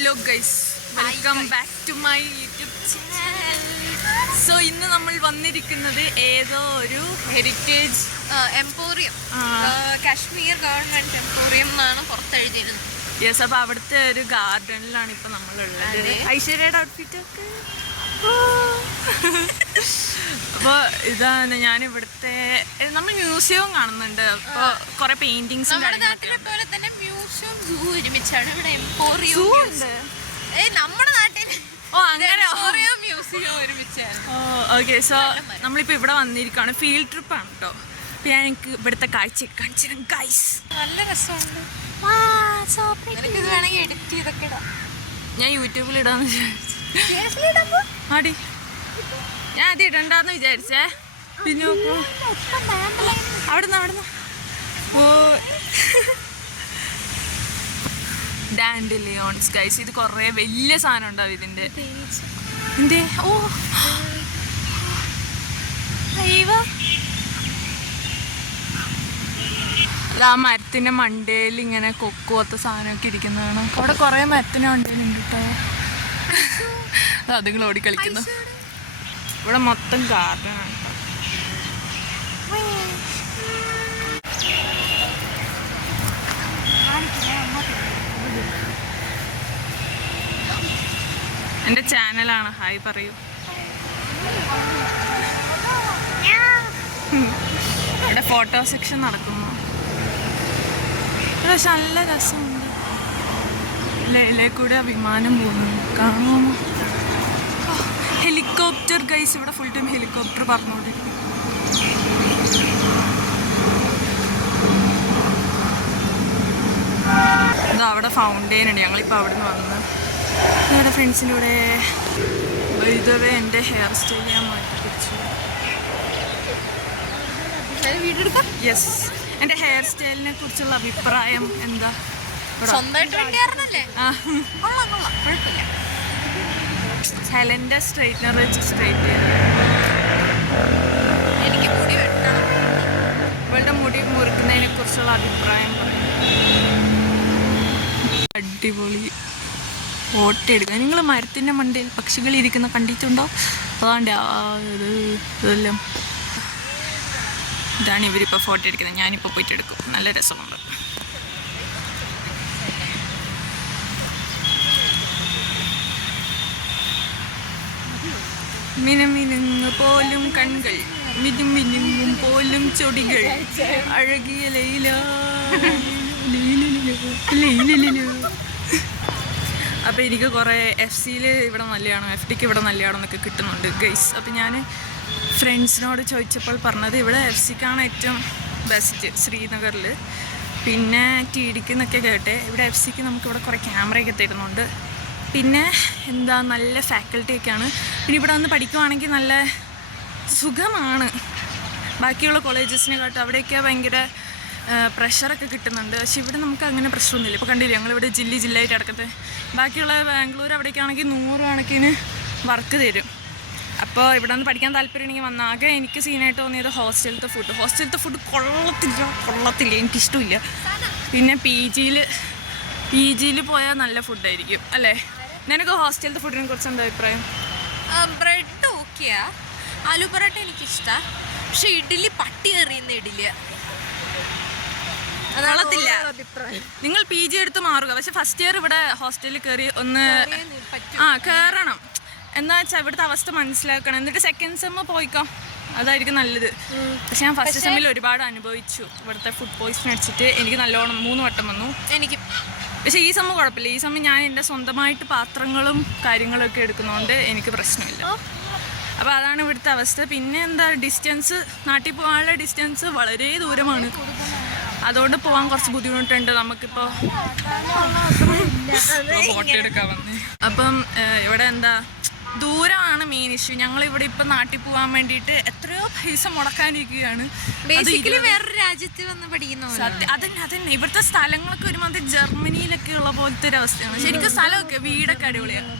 Hello guys, welcome back to my YouTube channel. So ഇന്ന് നമ്മൾ വന്നിരിക്കുന്നത് ഏതോ ഒരു heritage emporium, Kashmir government emporium എന്നാണ് പുറത്തെഴുതിയിരുന്നത്. യെസ്, അപ്പോൾ അവിടുത്തെ ഒരു ഗാർഡനിലാണ് ഇപ്പം നമ്മളുള്ളത്. ഐശ്വര്യയുടെ ഔട്ട്ഫിറ്റ് ഒക്കെ. അപ്പോൾ ഇതാണ് ഞാൻ ഇവിടുത്തെ നമ്മൾ മ്യൂസിയവും കാണുന്നുണ്ട്. അപ്പോൾ കുറെ പെയിന്റിങ്സും പോലെ തന്നെ മ്യൂസിയം സൂ ഒരുമിച്ചാണ് ഇവിടെ. എംപോറിയം ഉണ്ട് നമ്മുടെ നാട്ടിൽ. അങ്ങനെ മ്യൂസിയം ഒരുമിച്ചാണ്. ഓക്കെ, സോ നമ്മളിപ്പോൾ ഇവിടെ വന്നിരിക്കുകയാണ്. ഫീൽഡ് ട്രിപ്പാണ് കേട്ടോ. അപ്പോൾ ഞാൻ എനിക്ക് ഇവിടുത്തെ കാഴ്ച കാണിച്ചു തരാം ഗൈസ്. നല്ല രസമുണ്ട്. ഇത് വേണമെങ്കിൽ എഡിറ്റ് ചെയ്തൊക്കെ ഇടാം. ഞാൻ യൂട്യൂബിൽ ഇടാന്ന് വിചാരിച്ചു. ആടി, ഞാൻ അത് ഇടണ്ടെന്ന് വിചാരിച്ചേ. പിന്നെ അവിടുന്ന് ഓ ഡാൻഡിലിയോൺസ് ഗൈസ്. ഇത് കുറേ വലിയ സാധനം ഉണ്ടാവും ഇതിൻ്റെ. എന്തേ? ഓ അത് ആ മരത്തിൻ്റെ മണ്ടയിൽ ഇങ്ങനെ കൊക്കുവത്ത സാധനമൊക്കെ ഇരിക്കുന്നതാണ്. അവിടെ കുറേ മരത്തിൻ്റെ മണ്ടയിലുണ്ട് കേട്ടോ. അതുങ്ങൾ ഓടിക്കളിക്കുന്നു. ഇവിടെ മൊത്തം ഗാർഡനാണ് കേട്ടോ. എൻ്റെ ചാനലാണ്. ഹായ് പറയൂ. ഇവിടെ ഫോട്ടോ സെക്ഷൻ നടക്കുന്നു. പക്ഷെ നല്ല രസമുണ്ട്. ലേ കൂടെ വിമാനം പോകുന്നു, കാണാമോ? Helicopter guys. ഇവിടെ ഫുൾ ടൈം ഹെലികോപ്റ്റർ പറഞ്ഞുകൊണ്ടിരിക്കും. അത് അവിടെ ഫൗണ്ടെയിൻ ഉണ്ട്. ഞങ്ങളിപ്പോൾ അവിടെ നിന്ന് വന്ന് ഞങ്ങളുടെ ഫ്രണ്ട്സിൻ്റെ കൂടെ ഇതുവരെ എൻ്റെ ഹെയർ സ്റ്റൈൽ ഞാൻ മാറ്റി പിടിച്ചു. യെസ്, എൻ്റെ ഹെയർ സ്റ്റൈലിനെ കുറിച്ചുള്ള അഭിപ്രായം എന്താ? ഹെലൻ്റെ സ്ട്രൈറ്റ്നർ വെച്ച് സ്ട്രൈറ്റ് ചെയ്ത് എനിക്ക് മുടി വെട്ടണം. ഇവളുടെ മുടി മുറുക്കുന്നതിനെ കുറിച്ചുള്ള അഭിപ്രായം പറയും. അടിപൊളി ഫോട്ടോ എടുക്കുക. നിങ്ങൾ മരത്തിൻ്റെ മണ്ടയിൽ പക്ഷികൾ ഇരിക്കുന്ന കണ്ടിട്ടുണ്ടോ? അതാണ്ട് ഇതെല്ലാം ഇതാണ് ഇവരിപ്പോൾ ഫോട്ടോ എടുക്കുന്നത്. ഞാനിപ്പോൾ പോയിട്ട് എടുക്കും. നല്ല രസമുണ്ട്. മിനുമിനുങ്ങ് പോലും കൺകൾ, മിനുമിനുങ്ങും പോലും ചൊടികൾ, അഴകിയ ലൈല. അപ്പോൾ എനിക്ക് കുറേ FC-യിൽ ഇവിടെ നല്ലതാണോ, FDക്ക് ഇവിടെ നല്ലതാണോ എന്നൊക്കെ കിട്ടുന്നുണ്ട് ഗൈസ്. അപ്പോൾ ഞാൻ ഫ്രണ്ട്സിനോട് ചോദിച്ചപ്പോൾ പറഞ്ഞത് ഇവിടെ FCക്കാണ് ഏറ്റവും ബെസ്റ്റ് ശ്രീനഗറിൽ. പിന്നെ TDക്ക് എന്നൊക്കെ കേട്ടെ. ഇവിടെ FCക്ക് നമുക്കിവിടെ കുറേ ക്യാമറയൊക്കെ തരുന്നുണ്ട്. പിന്നെ എന്താ നല്ല ഫാക്കൽറ്റിയൊക്കെയാണ്. പിന്നെ ഇവിടെ വന്ന് പഠിക്കുവാണെങ്കിൽ നല്ല സുഖമാണ്. ബാക്കിയുള്ള കോളേജസിനെക്കാട്ടും അവിടെയൊക്കെ ഭയങ്കര പ്രഷറൊക്കെ കിട്ടുന്നുണ്ട്. പക്ഷെ ഇവിടെ നമുക്ക് അങ്ങനെ പ്രശ്നമൊന്നുമില്ല. ഇപ്പോൾ കണ്ടില്ലേ, ഞങ്ങളിവിടെ ജില്ലയായിട്ട് കിടക്കട്ടെ. ബാക്കിയുള്ള ബാംഗ്ലൂർ അവിടേക്ക് ആണെങ്കിൽ 100 കണക്കിന് വർക്ക് തരും. അപ്പോൾ ഇവിടെ നിന്ന് പഠിക്കാൻ താല്പര്യമുണ്ടെങ്കിൽ വന്നാൽ. ആകെ എനിക്ക് സീനായിട്ട് തോന്നിയത് ഹോസ്റ്റലത്തെ ഫുഡ് കൊള്ളത്തില്ല, എനിക്കിഷ്ടമില്ല. പിന്നെ PGയിൽ പോയാൽ നല്ല ഫുഡായിരിക്കും അല്ലേ? നിനക്ക് ഹോസ്റ്റലത്തെ ഫുഡിനെ കുറിച്ച് എന്താ അഭിപ്രായം? ബ്രെഡ് ഓക്കെയാ, ആലു പൊറോട്ട എനിക്കിഷ്ടമാണ്. പക്ഷെ ഇഡ്ഡലി പട്ടി എറിയുന്ന ഇഡ്ഡലിയ കൊള്ളത്തില്ല. നിങ്ങൾ PG എടുത്ത് മാറുക. പക്ഷെ ഫസ്റ്റ് ഇയർ ഇവിടെ ഹോസ്റ്റലിൽ കയറി ഒന്ന് കയറണം. എന്താ വെച്ചാൽ ഇവിടുത്തെ അവസ്ഥ മനസ്സിലാക്കണം. എന്നിട്ട് സെക്കൻഡ് സെമ്മ് പോയിക്കോ, അതായിരിക്കും നല്ലത്. പക്ഷെ ഞാൻ ഫസ്റ്റ് സെമ്മിൽ ഒരുപാട് അനുഭവിച്ചു. ഇവിടുത്തെ ഫുഡ് പോയിസൺ അടിച്ചിട്ട് എനിക്ക് നല്ലോണം 3 വട്ടം വന്നു എനിക്ക്. പക്ഷേ ഈ സെമ്മ് കുഴപ്പമില്ല. ഈ സെമ്മ് ഞാൻ എൻ്റെ സ്വന്തമായിട്ട് പാത്രങ്ങളും കാര്യങ്ങളൊക്കെ എടുക്കുന്നതുകൊണ്ട് എനിക്ക് പ്രശ്നമില്ല. അപ്പോൾ അതാണ് ഇവിടുത്തെ അവസ്ഥ. പിന്നെ എന്താ, ഡിസ്റ്റൻസ്, നാട്ടിൽ പോകാനുള്ള ഡിസ്റ്റൻസ് വളരെ ദൂരമാണ്. അതുകൊണ്ട് പോകാൻ കുറച്ച് ബുദ്ധിമുട്ടുണ്ട് നമുക്കിപ്പോൾ. ഫോട്ടോ എടുക്കാൻ വന്നേ. അപ്പം ഇവിടെ എന്താ, ദൂരമാണ് മെയിൻ ഇഷ്യൂ. ഞങ്ങളിവിടെ ഇപ്പം നാട്ടിൽ പോകാൻ വേണ്ടിയിട്ട് എത്രയോ പൈസ മുടക്കാനിരിക്കുകയാണ്. ബേസിക്കലി വേറൊരു രാജ്യത്ത് വന്ന് പഠിക്കുന്നു. അതന്നെ ഇവിടുത്തെ സ്ഥലങ്ങളൊക്കെ ഒരുമാതിരി ജർമ്മനിയിലൊക്കെ ഉള്ള പോലത്തെ ഒരു അവസ്ഥയാണ്. ശരിക്കും സ്ഥലമൊക്കെ വീടൊക്കെ അടിപൊളിയാണ്.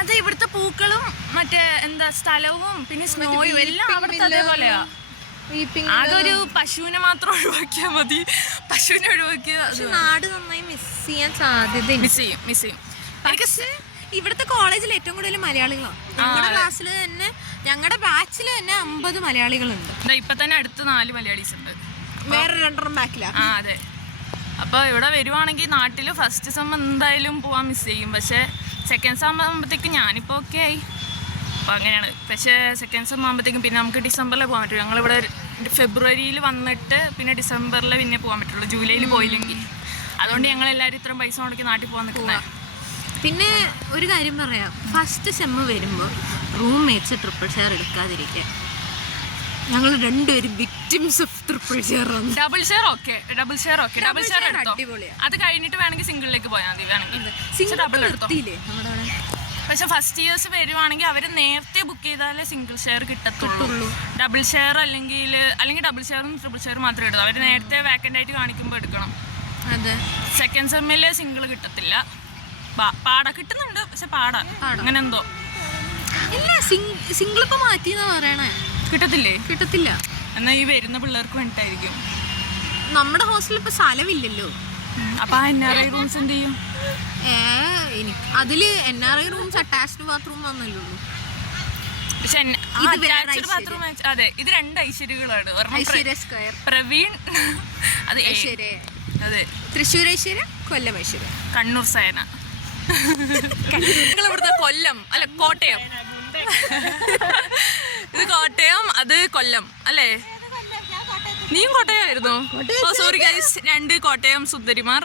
അത് ഇവിടുത്തെ പൂക്കളും മറ്റേ എന്താ സ്ഥലവും പിന്നെ സ്നോയും എല്ലാം അവിടുത്തെ അതേപോലെയാ. ആകെ ഒരു പശുവിനെ മാത്രം ഒഴിവാക്കിയാൽ മതി. പശുവിനെ ഒഴിവാക്കിയാൽ നാട് നന്നായി മിസ് ചെയ്യാൻ സാധ്യത. മിസ് ചെയ്യും. പക്ഷേ ഇവിടുത്തെ കോളേജിൽ ഏറ്റവും കൂടുതൽ മലയാളികളാണ്. ഞങ്ങളുടെ ക്ലാസ്സിൽ തന്നെ, ഞങ്ങളുടെ ബാച്ചിൽ തന്നെ 50 മലയാളികളുണ്ട്. ഇപ്പൊ തന്നെ അടുത്ത് 4 മലയാളീസ് ഉണ്ട്. വേറെ 2 ബാക്കിലാണ്. അതെ. അപ്പോൾ ഇവിടെ വരുവാണെങ്കിൽ നാട്ടിൽ ഫസ്റ്റ് സെം എന്തായാലും പോകാൻ മിസ് ചെയ്യും. പക്ഷേ സെക്കൻഡ് സെം ആകുമ്പോഴത്തേക്കും ഞാനിപ്പോൾ ഓക്കെ ആയി. അപ്പോൾ അങ്ങനെയാണ്. പക്ഷേ സെക്കൻഡ് സെം ആകുമ്പോഴത്തേക്കും പിന്നെ നമുക്ക് ഡിസംബറിൽ പോകാൻ പറ്റുള്ളൂ. ഞങ്ങളിവിടെ ഫെബ്രുവരിയിൽ വന്നിട്ട് പിന്നെ ഡിസംബറിൽ പിന്നെ പോകാൻ പറ്റുള്ളൂ, ജൂലൈയിൽ പോയില്ലെങ്കിൽ. അതുകൊണ്ട് ഞങ്ങളെല്ലാവരും ഇത്രയും പൈസ മുടക്കി നാട്ടിൽ പോകാൻ നിൽക്കുന്നത്. പിന്നെ ഒരു കാര്യം പറയാം, ഫസ്റ്റ് സെമ്മ് വരുമ്പോൾ റൂം മേറ്റ്സ് ട്രിപ്പിൾ ഷെയർ എടുക്കാതിരിക്കുക. ഞങ്ങൾ 2 പേരും victims of triple share. Double share okay, double share എടുത്തോ. അത് കഴിഞ്ഞിട്ട് വേണമെങ്കിൽ സിംഗിളിലേക്ക് പോയാൽ മതി. വേണമെങ്കിൽ ഡബിൾ എടുത്തോ. പക്ഷെ ഫസ്റ്റ് ഇയേഴ്സ് വരുവാണെങ്കിൽ അവർ നേരത്തെ ബുക്ക് ചെയ്താലേ സിംഗിൾ ഷെയർ കിട്ടത്തുള്ളൂ. ഡബിൾ ഷെയർ അല്ലെങ്കിൽ ഡബിൾ ഷെയറും ട്രിപ്പിൾ ഷെയർ മാത്രമേ എടുത്തു. അവർ നേരത്തെ വേക്കൻ്റ് ആയിട്ട് കാണിക്കുമ്പോൾ എടുക്കണം. അതെ. സെക്കൻഡ് സെമ്മിൽ സിംഗിൾ കിട്ടത്തില്ല. പാടാ കിട്ടുന്നുണ്ട്, പക്ഷെ പാടാ അങ്ങനെ എന്തോ ഇല്ല. സിംഗിൾ ഇപ്പൊ മാറ്റിയെന്നാ പറയണേ. കിട്ടത്തില്ല. എന്നാ ഈ വരുന്ന പിള്ളേർക്ക് വേണ്ടിട്ടായിരിക്കും. നമ്മുടെ ഹോസ്റ്റലിൽ ഇപ്പൊ സ്ഥലമില്ലല്ലോ. അപ്പൊ NRI റൂംസ് എന്ത് ചെയ്യും? അതില് NRI റൂംസ് അറ്റാച്ച്ഡ് ബാത്റൂം ഒന്നുമില്ലല്ലോ. പക്ഷെ അതെ, ഇത് 2 ഐശ്വര്യകളാണ്. പ്രവീൺ അത് അതെ, തൃശ്ശൂർ ഐശ്വര്യ, കൊല്ലം ഐശ്വര്യ, കണ്ണൂർ സേന. ഇവിടുത്തെ കൊല്ലം അല്ല കോട്ടയം. ഇത് കോട്ടയം, അത് കൊല്ലം അല്ലേ? നീയും കോട്ടയമായിരുന്നു? സോറി ഗൈസ്, 2 കോട്ടയം സുന്ദരിമാർ.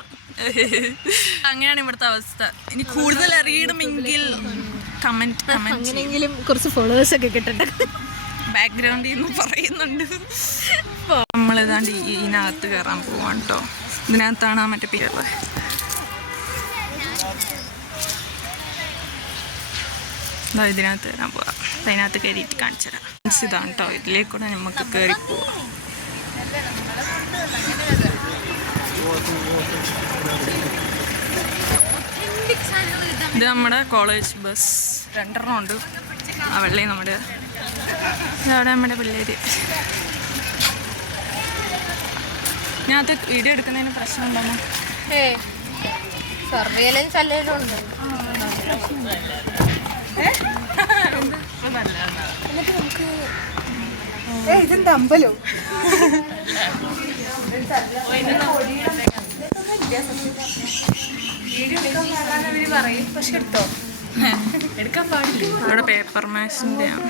അങ്ങനെയാണ് ഇവിടുത്തെ അവസ്ഥ. ഇനി കൂടുതൽ അറിയണമെങ്കിൽ കമന്റ് കുറച്ച് ഫോളോവേഴ്സ് ഒക്കെ കിട്ടട്ടെ. ബാക്ക്ഗ്രൗണ്ടിൽ നിന്ന് പറയുന്നുണ്ട്. അപ്പോൾ നമ്മളിതാണ്ട് ഇതിനകത്ത് കയറാൻ പോവാൻ കേട്ടോ. ഇതിനകത്താണ് മറ്റേ പേരുള്ളത്. ഇതിനകത്ത് കയറാൻ പോവാം. അതിനകത്ത് കയറിയിട്ട് കാണിച്ചു തരാം. ഇതാണ് കേട്ടോ, ഇതിലേക്കൂടെ നമുക്ക് കയറി പോവാം. ഇത് നമ്മുടെ കോളേജ് ബസ് 2 ഉണ്ട്. ആ വെള്ളി നമ്മുടെ ഇതവിടെ നമ്മുടെ പിള്ളേര്. ഇതിനകത്ത് വീഡിയോ എടുക്കുന്നതിന് പ്രശ്നം ഉണ്ടോ? സർവേലൻസ് അല്ലെങ്കിലും ഉണ്ട്. ഇതെന്താ അമ്പലോ? ഇവിടെ പേപ്പർ മാഷിന്റെ ആണ്.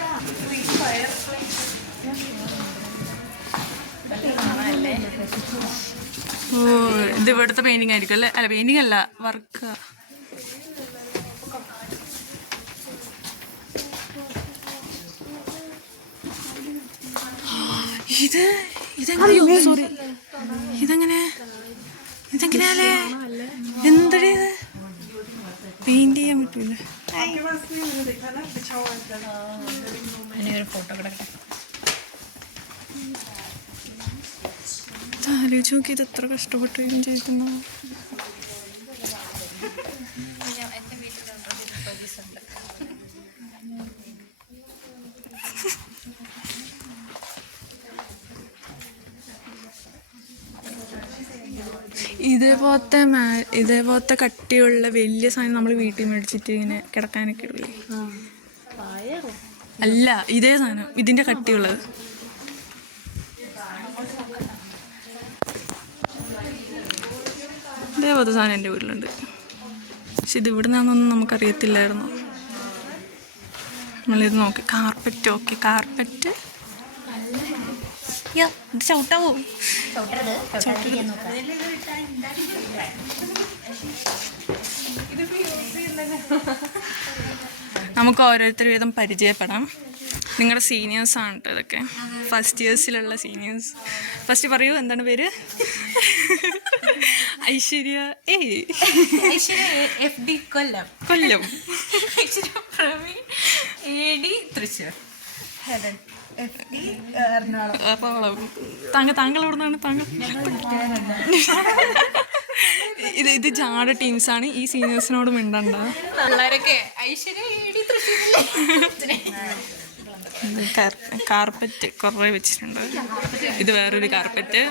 ഓ, ഇത് ഇവിടുത്തെ പെയിന്റിംഗ് ആയിരിക്കും അല്ലേ? അല്ല, പെയിന്റിംഗ് അല്ല, വർക്ക്. സോറി, ഇതെങ്ങനെയാലേ? എന്തടേ ഇത്? പെയിന്റ് ചെയ്യാൻ പറ്റൂല. ആലോചിച്ച് നോക്കി, ഇത് എത്ര കഷ്ടപ്പെട്ട് ചെയ്തിരുന്നു. ഇതേപോലത്തെ കട്ടിയുള്ള വലിയ സാധനം നമ്മൾ വീട്ടിൽ മേടിച്ചിട്ട് ഇങ്ങനെ കിടക്കാനൊക്കെ ഇടില്ലേ? അല്ല, ഇതേ സാധനം, ഇതിന്റെ കട്ടിയുള്ളത്. ഇതേപോലത്തെ സാധനം എൻ്റെ വീട്ടിലുണ്ട്. പക്ഷെ ഇത് ഇവിടെ നിന്നൊന്നും നമുക്കറിയത്തില്ലായിരുന്നു. നമ്മളിത് നോക്കി. Carpet, okay, carpet. ഇത് ചവിട്ടാവോ? നമുക്ക് ഓരോരുത്തർ വീതം പരിചയപ്പെടാം. നിങ്ങളുടെ സീനിയേഴ്സാണ് കേട്ടോ ഇതൊക്കെ. First ഇയേഴ്സിലുള്ള seniors. ഫസ്റ്റ് പറയൂ, എന്താണ് പേര്? ഐശ്വര്യ FD കൊല്ലം. ഐശ്വര്യ പ്രവീൺ AD തൃശ്ശൂർ. എറണാകുളം. താങ്കൾ എവിടെ നിന്നാണ്? താങ്കൾ ഇത് ജാട ടീംസാണ്. ഈ സീനിയേഴ്സിനോട് മിണ്ടണ്ട. കാർപ്പറ്റ് കുറേ വെച്ചിട്ടുണ്ട്. ഇത് വേറൊരു കാർപ്പറ്റ്.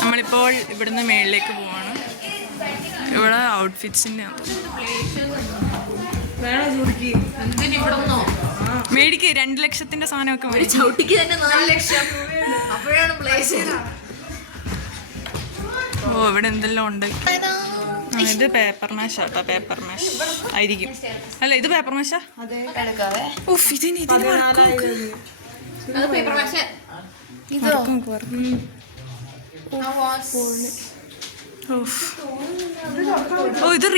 നമ്മളിപ്പോൾ ഇവിടുന്ന് മേളിലേക്ക് പോവാണ്. ഇവിടെ ഔട്ട്ഫിറ്റ്സിൻ്റെ എന്തിനിവിടുന്നോ മേടിക്ക് 2 ലക്ഷത്തിന്റെ സാധനമൊക്കെ ഒരു ചവിട്ടിക്ക് തന്നെ 4 ലക്ഷം അപ്പോഴാണ് പ്ലേസ്. ഓ ഇവിടെ എന്തെല്ലാം ഉണ്ട്. ഇത് പേപ്പർ മാഷ് ആട്ടോ, പേപ്പർ മാഷ് ആയിരിക്കും. അല്ല ഇത് പേപ്പർ മാഷാ. ഉഫ് ഇതിന് പേപ്പർ മാഷ് ഓ ഇത്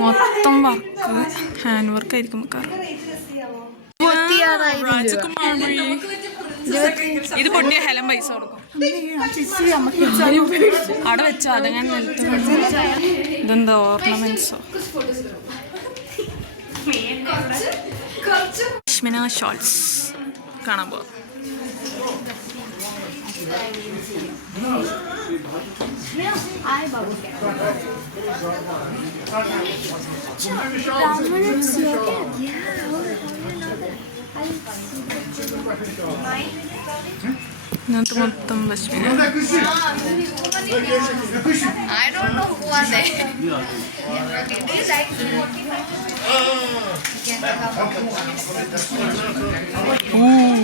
മൊത്തം വർക്ക് ഹാൻഡ് വർക്ക് ആയിരിക്കും. ഇത് പൊട്ടിയ ഹെലം പൈസ കൊടുക്കും. അവിടെ വെച്ചോ അതങ്ങനെ. ഇതെന്താ ഓർണമെന്റ്സോ? പശ്മിന ഷോൾസ് കാണാൻ പോവാം. ഇന്നത്തെ മൊത്തം പശ്മിന.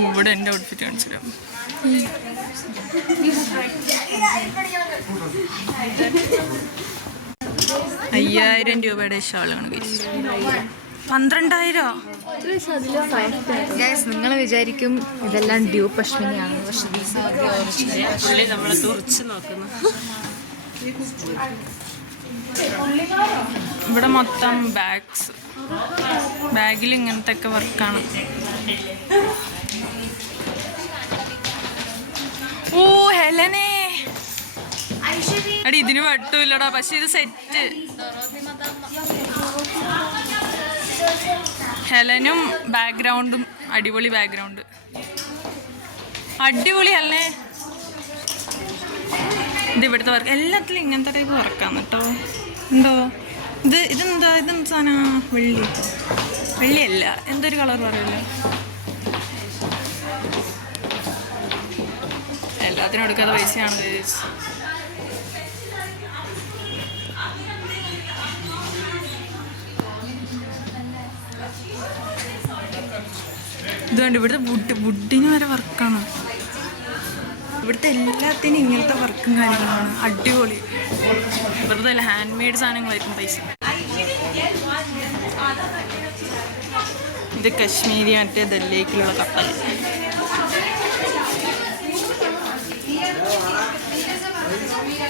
ഇവിടെ എൻ്റെ ഔട്ട്ഫിറ്റ് കാണിച്ചിരാം. 5000 രൂപയുടെ ഷാളാണ്. 12,000. നിങ്ങൾ വിചാരിക്കും ഇതെല്ലാം ഡ്യൂ പശ്മിനിയാണ്, പക്ഷെ നമ്മളെ തുറച്ച് നോക്കുന്നു. ഇവിടെ മൊത്തം ബാഗിൽ ഇങ്ങനത്തെ ഒക്കെ വർക്കാണ്. ഓ ഹെലനെ അടി ഇതിന് വെട്ടുമില്ലടാ, പക്ഷെ ഇത് സെറ്റ്. ഹെലനും ബാക്ക്ഗ്രൗണ്ടും അടിപൊളി ബാക്ക്ഗ്രൗണ്ട്. അടിപൊളി അല്ലേ? ഇത് ഇവിടുത്തെ വർക്ക് എല്ലാത്തിലും ഇങ്ങനത്തെ ടൈപ്പ് വർക്കാണ് കേട്ടോ. ഉണ്ടോ? ഇതെന്താ സാധനം? വെള്ളിയല്ല, എന്തൊരു കളർ പറയില്ല. എല്ലാത്തിനും എടുക്കാതെ പൈസയാണ്. ഇത് കണ്ട് ഇവിടുത്തെ വുഡിന് വരെ വർക്കാണ്. ഇവിടുത്തെ എല്ലാത്തിനും ഇങ്ങനത്തെ വർക്കും കാര്യങ്ങളാണ്. അടിപൊളി. വെറുതെ അല്ല, ഹാൻഡ് മെയ്ഡ് സാധനങ്ങളായിരിക്കും പൈസ. ഇത് കശ്മീരി മറ്റേ ദല്ലേക്കിലുള്ള കപ്പൽ.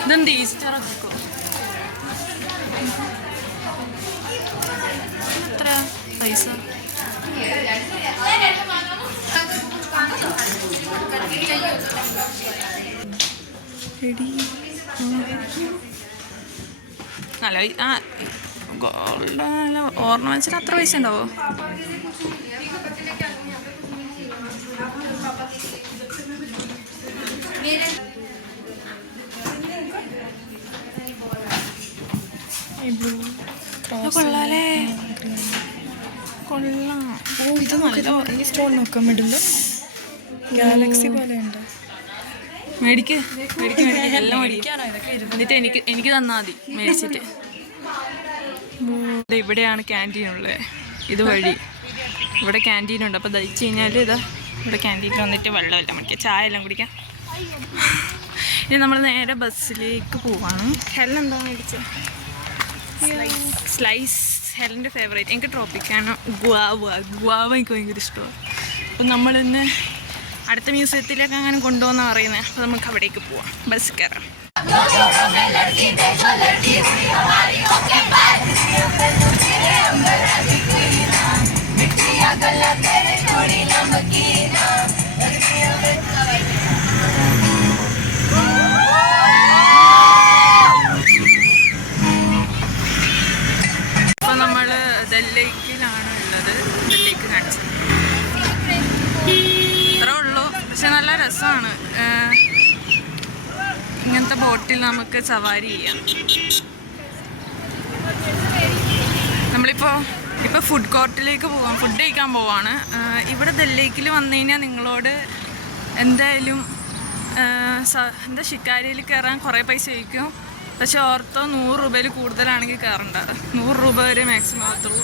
ഇതെന്ത് ഈസ്റ്റർ ഒക്കെ എത്ര പൈസ? നല്ല ഗോൾഡ് നല്ല ഓർണമെന്റ്സിന് അത്ര പൈസ ഉണ്ടാവോ? കൊള്ളാലേ, കൊള്ളാം. ഓ ഇത് നല്ല ഈ സ്റ്റോൺ നോക്കാൻ വേണ്ടില്ല, ഗാലക്സി പോലെ ഉണ്ട്. മേടിക്ക് എല്ലാം മേടിക്കാനോ? എന്നിട്ട് എനിക്ക് തന്നാൽ മതി മേടിച്ചിട്ട്. ഇവിടെയാണ് ക്യാൻറ്റീൻ ഉള്ളത്. ഇത് വഴി ഇവിടെ ക്യാൻറ്റീനുണ്ട്. അപ്പോൾ ദഹിച്ച് കഴിഞ്ഞാൽ ഇതാ ഇവിടെ ക്യാൻറ്റീനിൽ വന്നിട്ട് വെള്ളമെല്ലാം മേടിക്കാം, ചായ എല്ലാം കുടിക്കാം. ഇനി നമ്മൾ നേരെ ബസ്സിലേക്ക് പോവാണ്. ഹെലൻ എന്താ മേടിച്ചത്? സ്ലൈസ്. ഹെലൻ്റെ ഫേവറേറ്റ്. എനിക്ക് ട്രോപ്പിക്കാനോ ഗുവാവ എനിക്ക് ഭയങ്കര ഇഷ്ടമാണ്. അപ്പം നമ്മളിന്ന് അടുത്ത മ്യൂസിയത്തിലേക്ക് അങ്ങനെ കൊണ്ടുപോകുന്ന പറയുന്നത്. അപ്പോൾ നമുക്ക് അവിടേക്ക് പോവാം, ബസ് കയറാം. അപ്പോൾ നമ്മൾ ഡൽഹിയിലാണ് ഉള്ളത്. ഡൽഹിക്ക് കാണിച്ചത് ഇത്രേ ഉള്ളൂ, പക്ഷെ നല്ല രസമാണ്. ഇങ്ങനത്തെ ബോട്ടിൽ നമുക്ക് സവാരി ചെയ്യാം. ഇപ്പോൾ ഫുഡ് കോർട്ടിലേക്ക് പോവാം, ഫുഡ് കഴിക്കാൻ പോവാണ്. ഇവിടെ ഡൽഹിയിൽ വന്നു കഴിഞ്ഞാൽ നിങ്ങളോട് എന്തായാലും എന്താ ഷിക്കാരിയിൽ കയറാൻ കുറേ പൈസ ചോദിക്കും. പക്ഷെ ഓർത്തോ 100 രൂപയിൽ കൂടുതലാണെങ്കിൽ കയറണ്ട. 100 രൂപ വരെ മാക്സിമം ആകത്തുള്ളൂ.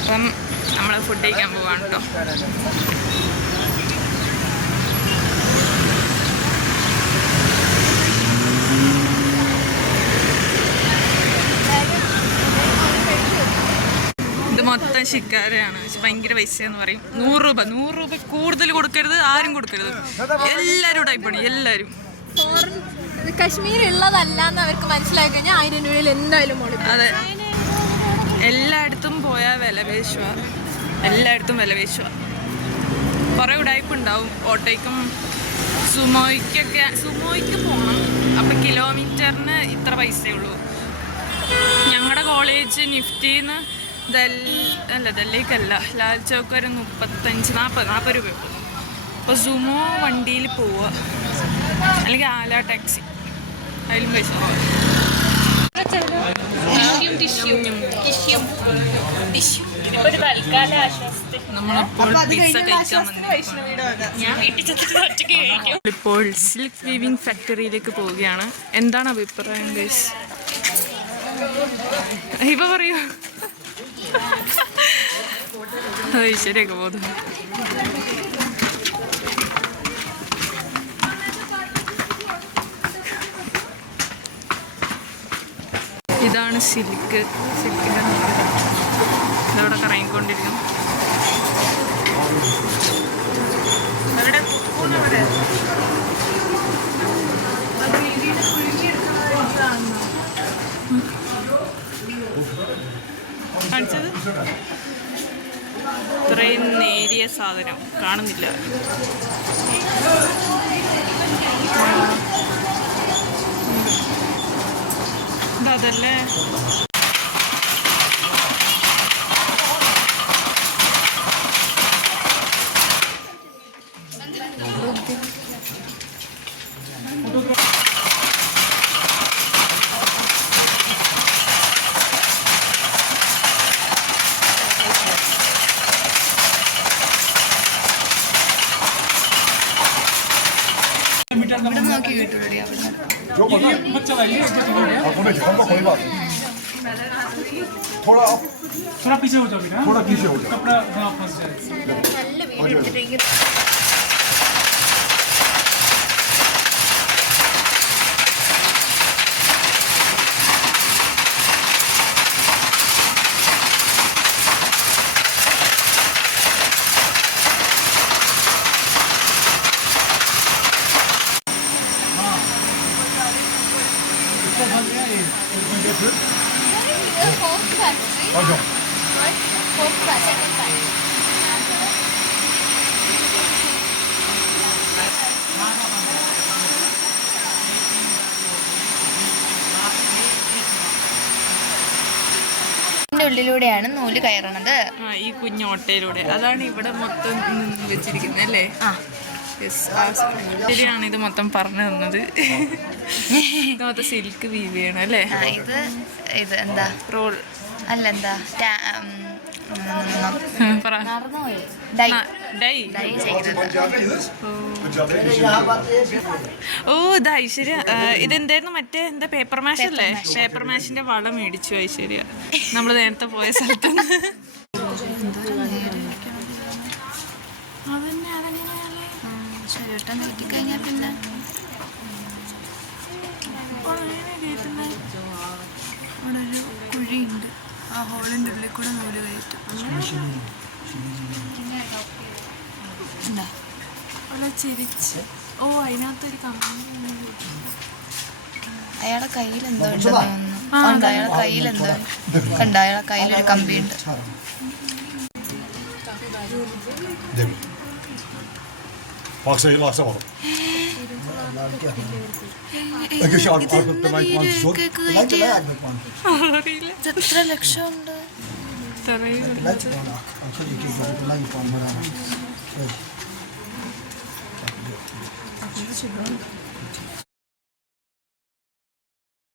അപ്പം നമ്മൾ ഫുഡ് കഴിക്കാൻ പോവാണ് കേട്ടോ. ഇത് മൊത്തം ഷിക്കാരയാണ്. ഭയങ്കര പൈസയെന്ന് പറയും. 100 രൂപ കൂടുതൽ കൊടുക്കരുത്, ആരും കൊടുക്കരുത്. എല്ലാവരും ടൈപ്പാണ്, എല്ലാവരും. കശ്മീർ ഉള്ളതല്ലാന്ന് അവർക്ക് മനസ്സിലാക്കി കഴിഞ്ഞാൽ 1000 രൂപയിൽ എന്തായാലും കൊടുക്കും. അതെ, എല്ലായിടത്തും പോയാൽ വില പേശുക, എല്ലായിടത്തും വില പേശുക. കുറേ ഉടായ്പ ഉണ്ടാവും. ഓട്ടോയ്ക്കും സുമോയ്ക്ക് പോകണം. അപ്പം കിലോമീറ്ററിന് ഇത്ര പൈസയേ ഉള്ളൂ. ഞങ്ങളുടെ കോളേജ് നിഫ്റ്റിന്ന് ഡൽഹിക്കല്ല, ലാൽ ചൗക്ക് വരെ 35-40 രൂപയുള്ളൂ. അപ്പോൾ സുമോ വണ്ടിയിൽ പോവുക, അല്ലെങ്കിൽ ആല ടാക്സി, അതിലും പൈസ ഇപ്പോൾ സിൽക്ക് വീവിംഗ് ഫാക്ടറിയിലേക്ക് പോവുകയാണ്. എന്താണ് അഭിപ്രായം ഗൈസ്? ഇപ്പൊ പറയൂ. ശരിയൊക്കെ പോകുന്നു. ഇതാണ് സിൽക്കിൻ്റെ ഇതവിടെ കറങ്ങിക്കൊണ്ടിരിക്കും. കാണിച്ചത് ഇത്രയും നേരിയ സാധനം കാണുന്നില്ല. അതല്ലേ ഇവിടെ നോക്കി കേട്ടു. थोड़ा पीछे हो जाओ बेटा, थोड़ा पीछे हो जाओ, कपड़ा हाँ फंस जाए. ഉള്ളിലൂടെയാണ് നൂല് കയറണത്. ഈ കുഞ്ഞോട്ടയിലൂടെ. അതാണ് ഇവിടെ മൊത്തം വെച്ചിരിക്കുന്നത് അല്ലേ? ശരിയാണ്. ഇത് മൊത്തം പറഞ്ഞു തന്നത്. ഇത് മൊത്തം സിൽക്ക് വീവ് ചെയ്യണം അല്ലേ? ഇത് എന്താ റോൾ അല്ല, എന്താ ഓ ഇത് ഐശ്വര്യ. ഇതെന്തായിരുന്നു മറ്റേ എന്താ പേപ്പർ മാഷ് അല്ലേ? പേപ്പർ മാഷിന്റെ വള മേടിച്ചു ഐശ്വര്യ നമ്മള് നേരത്തെ പോയ സ്ഥലത്ത്. കഴിഞ്ഞാൽ പിന്നെ അവിടെ ഒരു കുഴിയുണ്ട്. ആ ഹോളിൻ്റെ ഉള്ളിൽ കൂടെ നൂല് കയറ്റും. ചിരിച്ച് ഓ അതിനകത്തൊരു അയാളെ കയ്യിൽ എന്തോ ഉണ്ട്. അയാളെ കയ്യിൽ എന്തോ കണ്ട. അയാളെ കയ്യിലൊരു കമ്പിയുണ്ട്. എത്ര ലക്ഷമുണ്ട്.